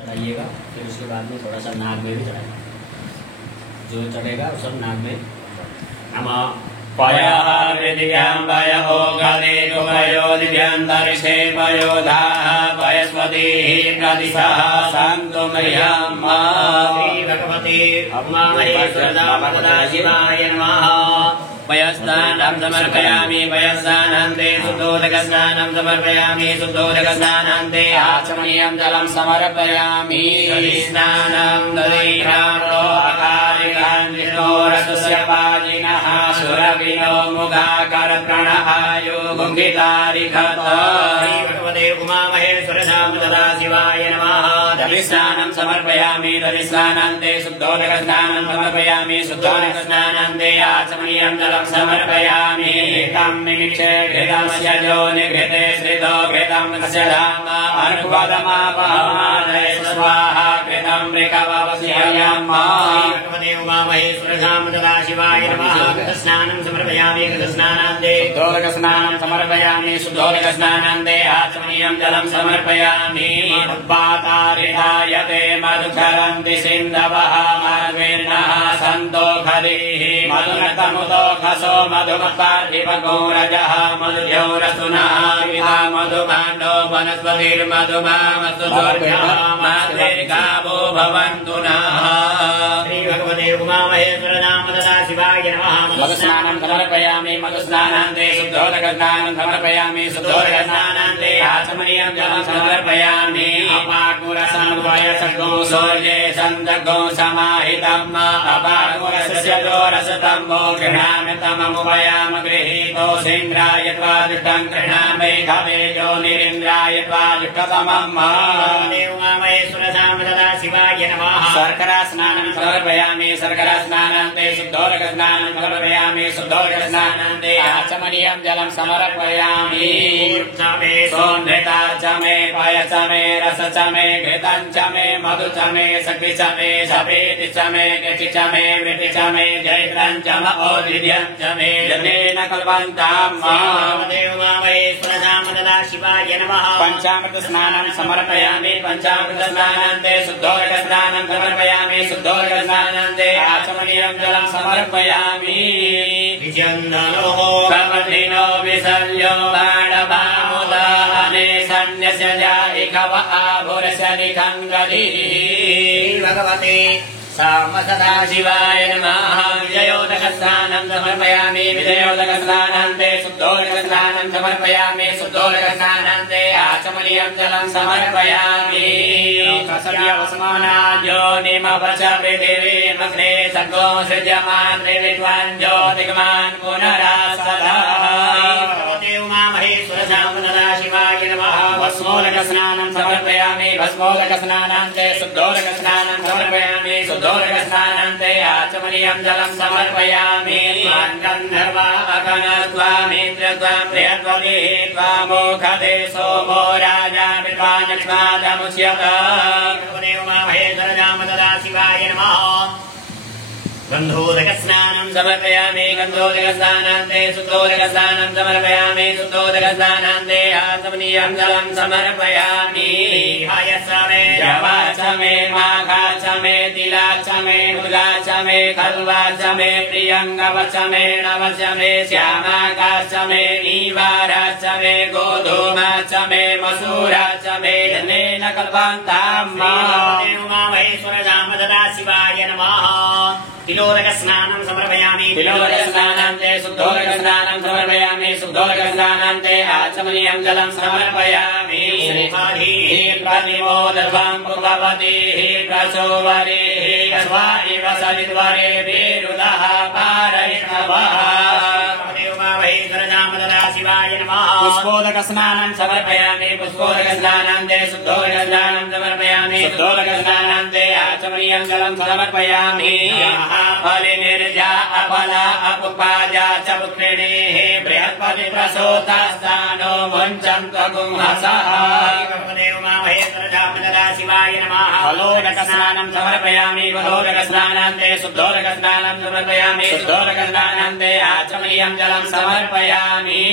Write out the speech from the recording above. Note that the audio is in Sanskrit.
चढ़ाइएगा, फिर उसके बाद में थोड़ा सा नाक में भी चढ़ाइएगा। जो चढ़ेगा वो सब नाक में नमः पयः विद्यां पयो गदे पयो दिव्यांतरिक्षे पयो धाः पयस्पतिः प्रतिशः सन्तु मह्यम् श्री भगवते उमामहेश्वरदामोदरा शिवाय नमः। पयस्नानं समर्पयामि पयस्नानान्ते शुद्धोदकस्नानं समर्पयामि शुद्धोदकस्नानान्ते आचमनीयं जलं समर्पयामि। स्नानं दधिरामो अकारिकान् विष्णोरसस्य पाजिनः सुरविनो मुखाकरप्रणः योगुङ्गितारिखत। श्री भगवते उमामहेश्वरदामोदरा शिवाय नमः। दधिस्नानं समर्पयामि दधिस्नानान्ते शुद्धोदकस्नानं समर्पयामि शुद्धोदकस्नानान्ते आचमनीयं जलं समर्पयामि। घृतं निमिक्षे घृतमस्य योनिघृते श्रितो घृतं तस्य धाम अनुपदमापहमादय स्वाहा घृतं मृगववस्ययम्। भगवते उमामहेश्वरदामोदरा शिवाय नमः। घृतस्नानं समर्पयामि घृतस्नानान्ते शुद्धोदकस्नानं समर्पयामि शुद्धोदकस्नानान्ते आचमनीयं जलं समर्पयामि। मधुपातारिधायते मधुकरन्ति सिन्धवः मधुर्नः सन्तो खरीः मधुनतमुतो खसो मधुमपार्थिवगोरजः मधुद्यौरसुनः विधा मधुभाण्डो वनस्पतिर्मधुमामस्तु मधुर्गावो भवन्तु नः। श्री भगवते उमामहेश्वरदामोदरा शिवाय नमः। मधुस्नानं समर्पयामि मधुस्नानान्ते शुद्धोदकस्नानं समर्पयामि शुद्धोदकस्नानान्ते आचमनीयं जलं समर्पयामि। अपाकुरसमद्वयसगो सौर्ये सन्दगो समाहितम् अपाकुरस्य दोरसतम्बो गृह्णामि तममुपयाम गृहीतो सेन्द्राय त्वादृष्टं गृह्णामि खवेजो निरिन्द्राय त्वादृष्टतमम्। उमामहेश्वरदामोदरा शिवाय नमः। शर्करास्नानं समर्पयामि शर्करास्नानान्ते शुद्धोदकस्नानं समर्पयामि शुद्धोदकस्नानान्ते आचमनीयं जलं समर्पयामि। सोनृतार्च मे पयस मे रस च मे घृतं च मे मधु च मे सखि च मे सपेति च मे गति च मे मृति च मे जैत्रं च मोदिद्यं च मे जनेन कल्पन्ताम्। उमामहेश्वरदामोदरा शिवाय नमः। पञ्चामृत स्नानं समर्पयामि पञ्चामृतस्नानान्ते शुद्धोदकस्नानं समर्पयामि शुद्धोदकस्नानान्ते आचमनीयं जलं समर्पयामि। विचन्दनो कवधिनो विसर्यो बाणभामुदाने सन्न्यस्य जायिकव आभुरस्य निखङ्गलिः। भगवते सदाशिवाय नमः। विजयोदकस्नानं समर्पयामि विजयोदकस्नानान्ते शुद्धोदकस्नानं समर्पयामि शुद्धोदकस्नानान्ते आचमनीयं जलं समर्पयामि। योनिमवच पृथिवीमग्ने सर्गो सृज्यमान् विद्वान् ज्योतिर्गमान् पुनरासदः। भगवते उमामहेश्वरदामोदरा शिवाय नमः। भस्मोदकस्नानं समर्पयामि भस्मोदकस्नानान्ते शुद्धोदकस्नानं समर्पयामि शुद्धोदकस्नानान्ते आचमनीयं जलं समर्पयामि। गन्धर्वा अगणस्त्वामिन्द्र त्वां प्रियत्वलिः त्वामोखदे सोमो राजा विद्वानक्ष्मादमुच्यत। भगवते उमामहेश्वरदामोदरा शिवाय नमः। गन्धोदकस्नानं समर्पयामि गन्धोदकस्नानान्ते शुद्धोदकस्नानं समर्पयामि शुद्धोदकस्नानान्ते आचमनीयं जलं समर्पयामि। हयस मे जवा च मे माघा च मे तिला च मे मृगा च मे खल्वा च मे प्रियङ्गव च मे नव च मे श्यामाका च मे नीवारा च मे गोधूमा च मे मसूरा च मे जनेन कल्पन्ताम्। उमामहेश्वरदामोदरा शिवाय नमः। तिलोदकस्नानं समर्पयामि तिलोदकस्नानान्ते शुद्धोदकस्नानं समर्पयामि शुद्धोदकस्नानान्ते आचमनीयं जलं समर्पयामि। श्रीहरिः प्रतिमोदर्भं पुष्पवतीः प्रचोवरीः अश्वा इव सविद्वरे विरुदः पारयितवः। उमामहेश्वरदामोदरा शिवाय नमः। पुष्पोदकस्नानं समर्पयामि पुष्पोदकस्नानान्ते शुद्धोदकस्नानं समर्पयामि शुद्धोदकस्नानान्ते आचमनीयं जलं समर्पयामि। फलिनिर्जा अफला अपुपाजा च पुत्रिणीः बृहत्पति प्रसूतास्तानो मुञ्चं त्वगुंहसः। भगवते उमामहेश्वरदामोदरा शिवाय नमः। फलोदकस्नानं समर्पयामि फलोदकस्नानान्ते शुद्धोदकस्नानं समर्पयामि शुद्धोदकस्नानान्ते आचमनीयं जलं समर्पयामि।